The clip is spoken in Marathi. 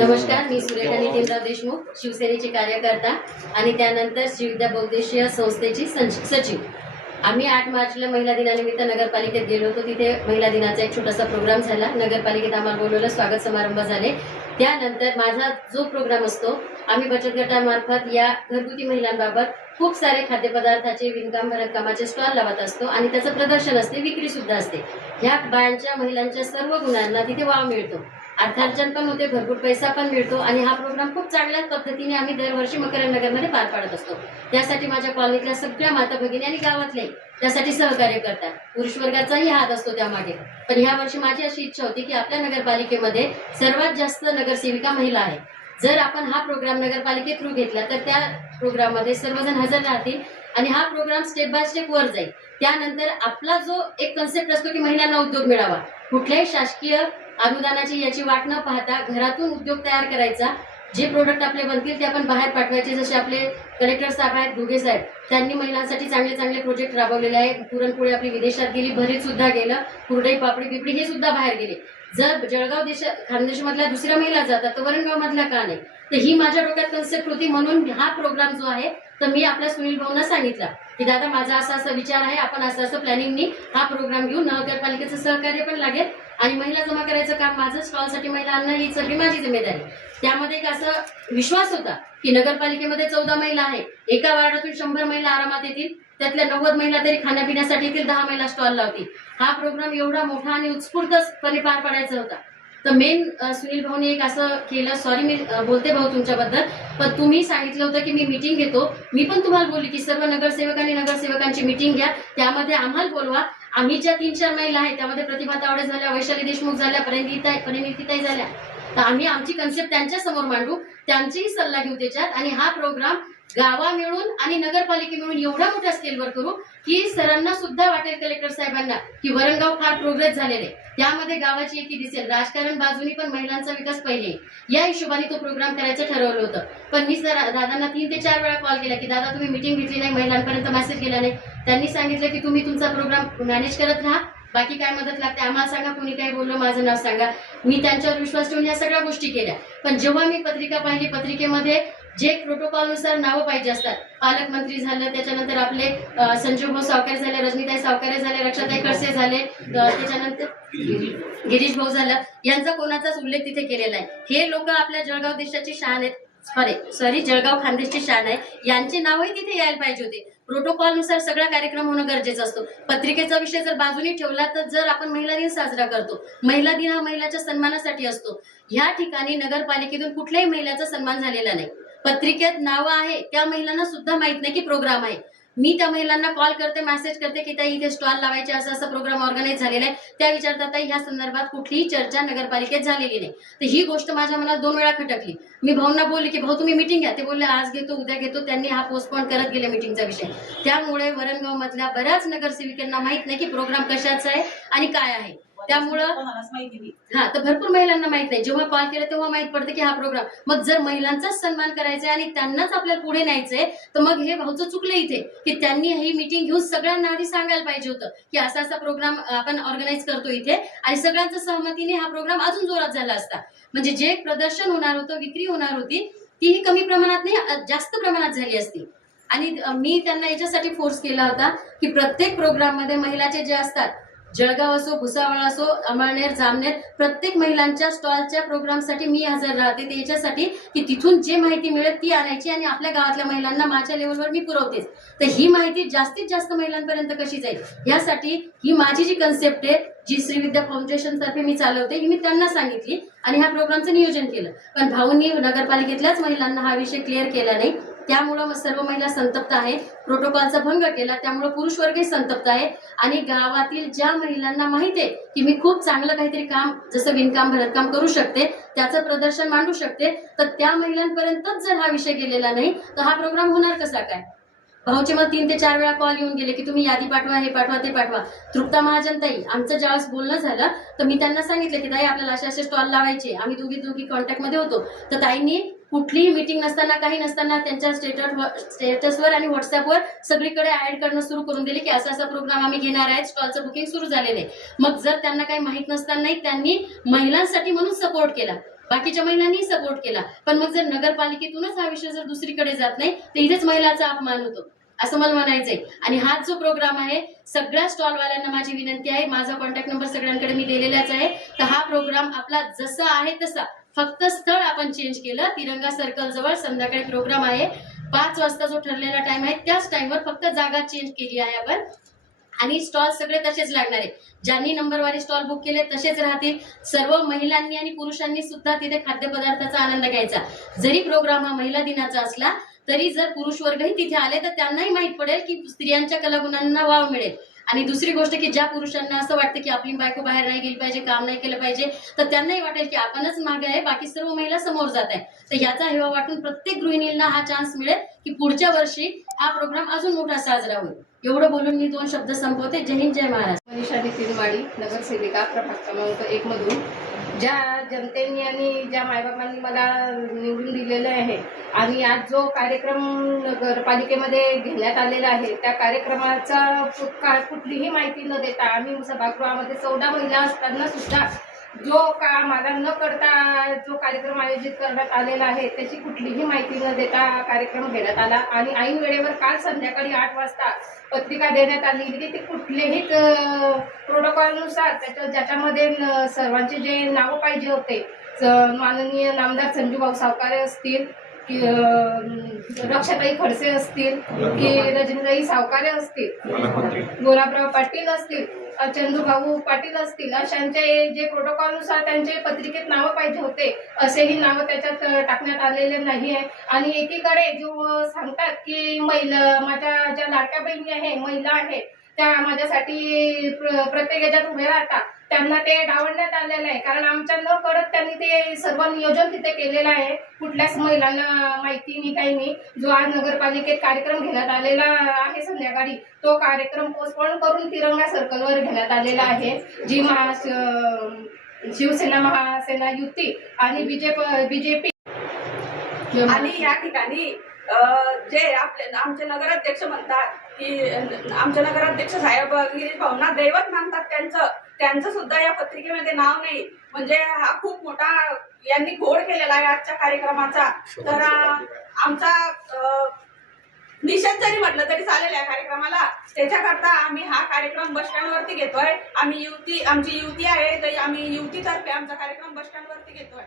नमस्कार, मी सुरेखा नितीनराव देशमुख, शिवसेनेचे कार्यकर्ता आणि त्यानंतर श्रीविद्या बहुउद्देशीय संस्थेची सचिव. आम्ही 8 मार्चला महिला दिनानिमित्त नगरपालिकेत गेलो होतो. तिथे महिला दिनाचा एक छोटासा प्रोग्राम झाला. नगरपालिकेत आम्हाला बोलवलं, स्वागत समारंभ झाले. त्यानंतर माझा जो प्रोग्राम असतो, आम्ही बचत गटामार्फत या घरगुती महिलांबाबत खूप सारे खाद्यपदार्थाचे विणकाम भरतकामाचे स्टॉल लावत असतो आणि त्याचं प्रदर्शन असते, विक्री सुद्धा असते. ह्या बायांच्या महिलांच्या सर्व गुणांना तिथे वाव मिळतो, अर्थार्जन पण होते, भरपूर पैसा पण मिळतो आणि हा प्रोग्राम खूप चांगल्या पद्धतीने आम्ही दरवर्षी मकरंदनगरमध्ये पार पाडत असतो. त्यासाठी माझ्या कॉलनीतल्या सगळ्या माता भगिनी आणि गावातले त्यासाठी सहकार्य करतात. पुरुष वर्गाचाही हात असतो त्यामागे. पण ह्या वर्षी माझी अशी इच्छा होती की आपल्या नगरपालिकेमध्ये सर्वात जास्त नगरसेविका महिला आहे. जर आपण हा प्रोग्राम नगरपालिके थ्रू घेतला तर त्या प्रोग्राममध्ये सर्वजण हजर राहतील आणि हा प्रोग्राम स्टेप बाय स्टेप वर जाईल. त्यानंतर आपला जो एक कन्सेप्ट असतो की महिलांना उद्योग मिळावा, कुठल्याही शासकीय अनुदानाची याची वाट न पाहता घरातून उद्योग तयार करायचा. जे प्रोडक्ट आपले बनतील ते आपण बाहेर पाठवायचे. जसे आपले कलेक्टर साहेब आहेत, घुगे साहेब, त्यांनी महिलांसाठी चांगले चांगले प्रोजेक्ट राबवलेले आहेत. पुरणपोळी आपली विदेशात गेली, भरीत सुद्धा गेलं, कुरडई, पापडी, बिपडी हे सुद्धा बाहेर गेले. जर जळगाव खानदेशमधल्या दुसऱ्या महिला जातात तर वरणगाव मधल्या का नाही? तर ही माझ्या डोक्यात कन्सेप्ट होती. म्हणून हा प्रोग्राम जो आहे तर मी आपल्या सुनील भाऊंना सांगितलं की दादा, माझा असा असा विचार आहे, आपण असं असं प्लॅनिंगनी हा प्रोग्राम घेऊन नगरपालिकेचं सहकार्य पण लागेल आणि महिला जमा करायचं काम माझं, स्टॉलसाठी महिला आणणं ही सगळी माझी जिम्मेदारी. त्यामध्ये एक असा विश्वास होता की नगरपालिकेमध्ये 14 महिला आहे, एका वार्डातून 100 महिला आरामात येतील, त्यातल्या 90 महिला तरी खाण्यापिण्यासाठी येतील, 10 महिला स्टॉल लावतील. हा प्रोग्राम एवढा मोठा आणि उत्स्फूर्तपणे पार पाडायचा होता. तर मेन सुनील भाऊने एक असं केलं, सॉरी मी बोलते भाऊ तुमच्याबद्दल, पण तुम्ही सांगितलं होतं की मी मीटिंग घेतो. मी पण तुम्हाला बोलली की सर्व नगरसेवक आणि नगरसेवकांची मीटिंग घ्या, त्यामध्ये आम्हाला बोलवा. आम्ही ज्या 3-4 महिला आहेत त्यामध्ये प्रतिभा तावडे झाल्या, वैशाली देशमुख झाल्या, परिणितीताई झाल्या, तर आम्ही आमची कन्सेप्ट त्यांच्या समोर मांडू, त्यांचीही सल्ला घेऊ त्याच्यात आणि हा प्रोग्राम गावा मिळून आणि नगरपालिके मिळून एवढ्या मोठ्या स्केलवर करू की सरांना सुद्धा वाटेल, कलेक्टर साहेबांना, की वरणगाव फार प्रोग्रेस झालेले, त्यामध्ये गावाची एकी दिसेल, राजकारण बाजूनी पण महिलांचा विकास पहिले. या हिशोबाने तो प्रोग्राम करायचं ठरवलं होतं. पण मी दादांना 3 ते 4 वेळा कॉल केला की दादा तुम्ही मीटिंग घेतली नाही, महिलांपर्यंत मेसेज गेला नाही. त्यांनी सांगितलं की तुम्ही तुमचा प्रोग्राम मॅनेज करत राहा, बाकी काय मदत लागते आम्हाला सांगा, कोणी काय बोललो माझं नाव सांगा. मी त्यांच्यावर विश्वास ठेवून या सगळ्या गोष्टी केल्या. पण जेव्हा मी पत्रिका पाहिली, पत्रिकेमध्ये जे प्रोटोकॉलनुसार नावं पाहिजे असतात, पालकमंत्री झालं, त्याच्यानंतर आपले संजीव भाऊ सावकारे झाले, रजनीताई सावकारे झाले, रक्षाताई खडसे झाले, त्याच्यानंतर गिरीश भाऊ झालं, यांचा कोणाचाच उल्लेख तिथे केलेला आहे. हे लोक आपल्या जळगाव देशाची शान आहेत, सॉरी जळगाव खानदेशची शान आहे, यांचे नावही तिथे यायला पाहिजे होते. प्रोटोकॉलनुसार सगळा कार्यक्रम होणं गरजेचं असतो. पत्रिकेचा विषय जर बाजूने ठेवला तर जर आपण महिला दिन साजरा करतो, महिला दिन हा महिलाच्या सन्मानासाठी असतो. ह्या ठिकाणी नगरपालिकेतून कुठल्याही महिलेचा सन्मान झालेला नाही. पत्रिकेत नावं आहे, त्या महिलांना सुद्धा माहित नाही की प्रोग्राम आहे. मी त्या महिलांना कॉल करते, मेसेज करते की ताई इथे स्टॉल लावायचे, असं असं प्रोग्राम ऑर्गनाईज झालेला आहे. त्या विचारतात ताई ह्या संदर्भात कुठलीही चर्चा नगरपालिकेत झालेली नाही. तर ही गोष्ट माझ्या मनात 2 वेळा खटकली. मी भाऊंना बोलले की भाऊ तुम्ही मीटिंग घ्या, ते बोलले आज घेतो, उद्या घेतो. त्यांनी हा पोस्टपोन करत गेले मीटिंगचा विषय. त्यामुळे वरणगाव मधल्या बऱ्याच नगरसेविकांना माहित नाही की प्रोग्राम कशाचा आहे आणि काय आहे. त्यामुळं तर भरपूर महिलांना माहित नाही. जेव्हा कॉल केला तेव्हा माहित पडतं की हा प्रोग्राम. मग जर महिलांचाच सन्मान करायचा आहे आणि त्यांनाच आपल्याला पुढे न्यायचंय तर मग हे भाऊचं चुकलं इथे की त्यांनी ही मीटिंग घेऊन सगळ्यांना आधी सांगायला पाहिजे होतं की असा असा प्रोग्राम आपण ऑर्गनाईज करतो इथे आणि सगळ्यांच्या सहमतीने हा प्रोग्राम अजून जोरात झाला असता. म्हणजे जे प्रदर्शन होणार होतं, विक्री होणार होती, तीही कमी प्रमाणात नाही जास्त प्रमाणात झाली असती. आणि मी त्यांना याच्यासाठी फोर्स केला होता की प्रत्येक प्रोग्राम मध्ये महिलाचे जे असतात, जळगाव असो, भुसावळ असो, अमळनेर, जामनेर, प्रत्येक महिलांच्या स्टॉलच्या प्रोग्रामसाठी मी हजर राहते. त्याच्यासाठी की तिथून जे माहिती मिळेल ती आणायची आणि आपल्या गावातल्या महिलांना माझ्या लेवलवर मी पुरवतेच. तर ही माहिती जास्तीत जास्त महिलांपर्यंत कशी जाईल यासाठी ही माझी जी कन्सेप्ट आहे, जी श्रीविद्या फाउंडेशन तर्फे मी चालवते, ही मी त्यांना सांगितली आणि ह्या प्रोग्रामचं नियोजन केलं. पण भाऊंनी नगरपालिकेतल्याच महिलांना हा विषय क्लिअर केला नाही. त्यामुळं सर्व महिला संतप्त आहे. प्रोटोकॉलचा भंग केला, त्यामुळे पुरुष वर्गही संतप्त आहे. आणि गावातील ज्या महिलांना माहिती आहे की मी खूप चांगलं काहीतरी काम, जसं विणकाम भरतकाम करू शकते, त्याचं प्रदर्शन मांडू शकते, तर त्या महिलांपर्यंतच जर हा विषय गेलेला नाही तर हा प्रोग्राम होणार कसा काय? भाऊचे मग 3 ते 4 वेळा कॉल येऊन गेले की तुम्ही यादी पाठवा, हे पाठवा, ते पाठवा. तृप्ता महाजन ताई, आमचं ज्यावेळेस बोलणं झालं तर मी त्यांना सांगितलं की ताई आपल्याला असे स्टॉल लावायचे. आम्ही दोघी कॉन्टॅक्टमध्ये होतो. तर ताईंनी कुठलीही मीटिंग नसताना, काही नसताना त्यांच्या स्टेटसवर आणि व्हॉट्सअपवर सगळीकडे ऍड करणं सुरू करून दिले की असा असा प्रोग्राम आम्ही घेणार आहे, स्टॉलचं बुकिंग सुरू झालेलं आहे. मग जर त्यांना काही माहित नसतानाही त्यांनी महिलांसाठी म्हणून सपोर्ट केला. बाकीच्या महिलांनी सपोर्ट केला, पण मग जर नगरपालिकेतूनच हा विषय जर दुसरीकडे जात नाही तर इथेच महिलांचा अपमान होतो असं मला म्हणायचंय. आणि हा जो प्रोग्राम आहे, सगळ्या स्टॉलवाल्यांना माझी विनंती आहे, माझा कॉन्टॅक्ट नंबर सगळ्यांकडे मी दिलेलाच आहे, तर हा प्रोग्राम आपला जसा आहे तसा, फक्त स्थळ आपण चेंज केलं. तिरंगा सर्कल जवळ संध्याकाळी प्रोग्राम आहे, 5 वाजता जो ठरलेला टाइम आहे त्याच टाइमवर, फक्त जागा चेंज केली आहे आपण. आणि स्टॉल सगळे तसेच लागणार आहे. ज्यांनी नंबरवारी स्टॉल बुक केले तसेच राहतील. सर्व महिलांनी आणि पुरुषांनी सुद्धा तिथे खाद्यपदार्थाचा आनंद घ्यायचा. जरी प्रोग्राम हा महिला दिनाचा असला तरी जर पुरुष वर्गही तिथे आले तर त्यांनाही माहित पडेल की स्त्रियांच्या कलागुणांना वाव मिळेल. आणि दुसरी गोष्ट की ज्या पुरुषांना असं वाटतं की आपली बायको बाहेर नाही गेली पाहिजे, काम नाही केलं पाहिजे, तर त्यांनाही वाटेल की आपणच मागे आहे, बाकी सर्व महिला समोर जात आहे. तर याचा हेवा वाटून प्रत्येक गृहिणींना हा चान्स मिळेल की पुढच्या वर्षी हा प्रोग्राम अजून मोठा साजरा होईल. एवढं बोलून मी 2 शब्द संपवते. जय हिंद, जय महाराष्ट्र. मनीषा नितीनवाडी, नगरसेविका प्रभाग क्रमांक 1 मधून. ज्या जनतेने आणि ज्या मायबापांनी मला निवडून दिलेलं आहे आणि आज जो कार्यक्रम नगरपालिकेमध्ये घेण्यात आलेला आहे त्या कार्यक्रमाचा कुठलीही माहिती न देता आम्ही सभागृहामध्ये 14 महिला असताना सुद्धा जो मला न करता जो कार्यक्रम आयोजित करण्यात आलेला आहे त्याची कुठलीही माहिती न देता कार्यक्रम घेण्यात आला. आणि ऐन वेळेवर काल संध्याकाळी 8 वाजता पत्रिका देण्यात आली की ते कुठलेही प्रोटोकॉलनुसार ज्याच्यामध्ये सर्वांचे जे नावं पाहिजे होते, माननीय नामदार संजूभाऊ सावकारे असतील, की रक्षाताई खडसे असतील, की रजनीताई सावकारे असतील, गुलाबराव पाटील असतील, चंदूभाऊ पाटील असतील, अशांचे जे प्रोटोकॉलनुसार त्यांचे पत्रिकेत नावं पाहिजे होते असेही नावं त्याच्यात टाकण्यात आलेले नाही आहे. आणि एकीकडे जो सांगतात की महिला, माझ्या ज्या लाडक्या बहिणी आहे, महिला आहे, त्या माझ्यासाठी प्रत्येक याच्यात उभे राहतात, त्यांना ते डावलण्यात आलेलं आहे. कारण आमच्या न कळत त्यांनी ते सर्व नियोजन तिथे केलेलं आहे. कुठल्याच महिलांना माहिती नाही, काही नाही. जो आज नगरपालिकेत कार्यक्रम घेण्यात आलेला आहे संध्याकाळी, तो कार्यक्रम पोस्टपोन करून तिरंगा सर्कलवर घेण्यात आलेला आहे. जी शिवसेना, महासेना युती आणि बीजेपी आणि या ठिकाणी जे आमचे नगराध्यक्ष म्हणतात की आमचे नगराध्यक्ष साहेब गिरीश भाऊंना दैवत मानतात, त्यांचं सुद्धा या पत्रिकेमध्ये नाव नाही. म्हणजे हा खूप मोठा यांनी घोळ केलेला आहे आजच्या कार्यक्रमाचा. तर आमचा निषेध जरी म्हटलं तरी चालेल या कार्यक्रमाला. त्याच्याकरता आम्ही हा कार्यक्रम बस स्टँडवरती घेतोय. आमची युती आहे, तर आम्ही युतीतर्फे आमचा कार्यक्रम बस स्टँडवरती घेतोय.